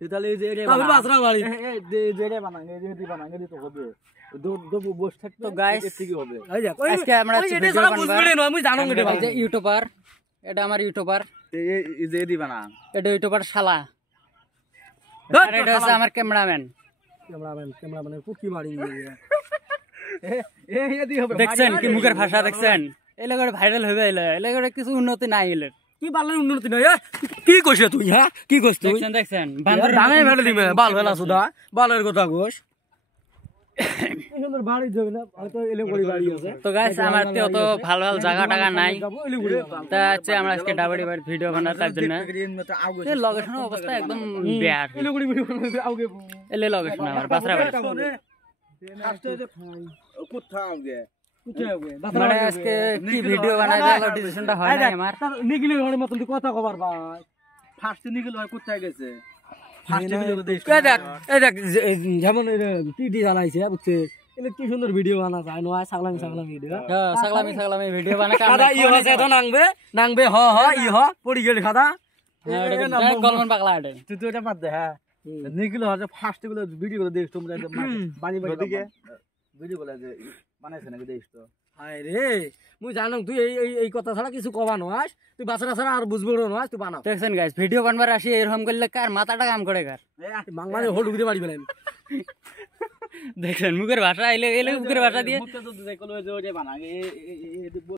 তাহলে এই যে তাহলে বাসরা বাড়ি এই যে বানাঙ্গে যদি বানাঙ্গে দিতে হবে দো বস থাকতে তো গাইস ঠিকই হবে আজকে আমরা এটা সারা বুঝবি না আমি জানো এটা এই যে ইউটিউবার এটা আমার ইউটিউবার এই যে দি বানা এটা ইউটিউবার শালা আর এটা হচ্ছে আমার ক্যামেরাম্যান ক্যামেরাম্যানের কুকি মারি এই দি হবে দেখছেন কি মুখের ভাষা দেখছেন এলে করে ভাইরাল হয়ে যাইলে এলে করে কিছু উন্নতি নাই এলে কি বালের উন্নতি নাই কি কইছ তুই হ্যাঁ কি কইছ তুই দেখছেন ডাঙাই ফেলে দিবে বাল ফেলা সুদা বালের কথা কইছ সুন্দর বাড়ি যাবে না হয়তো এলে গড়ি বাড়ি আছে তো গাইস আমার তো ভালো ভালো জায়গা টাকা নাই তা হচ্ছে আমরা আজকে ডাবড়ি বাড়ি ভিডিও বানাতে তার জন্য এই লোকেশন অবস্থা একদম বেয়ার এলে গড়ি ভিডিও আগে এলে লোকেশন আমার বাসরা বাড়ি কোথাও গে মানে আজকে কি ভিডিও বানাই ডিসিশনটা হয় না আমার নিগিলে ঘরের মতন তুই কথা কবার ভাই ফার্স্ট নিগিল হয় কোথায় গেছে যেমন টিডি জ্বালাইছে বুঝছে এলে কি সুন্দর ভিডিও বানা যায় নয় সাগলামি সাগলামি ভিডিও সাগলামি ভিডিও বানাই খাদা ই হচ্ছে তো নাংবে হ ই হ পড়ি গেল খাদা গলমন পাগলা আটে তুই তো এটা বাদ দে হ্যাঁ নিগিল হয় ফার্স্ট গুলো ভিডিও গুলো দেখ তোমরা বাড়ি বাড়ি দিকে ভিডিও গুলো যে বানাইছে নাকি দেখ তো হায় রে মুই জানো তুই এই কথা ছাড়া কিছু কবা নয় তুই বাছরা ছাড়া আর বুঝবো নয় তুই বানাও দেখছেন গাইস ভিডিও বানবার আসি এরকম করলে কার মাথাটা কাম করে কার বাংলাদেশ হোল ঢুকতে পারি বলেন দেখছেন মুখের ভাষা এলে মুখের ভাষা দিয়ে মুখটা তো দেখলো যে বানা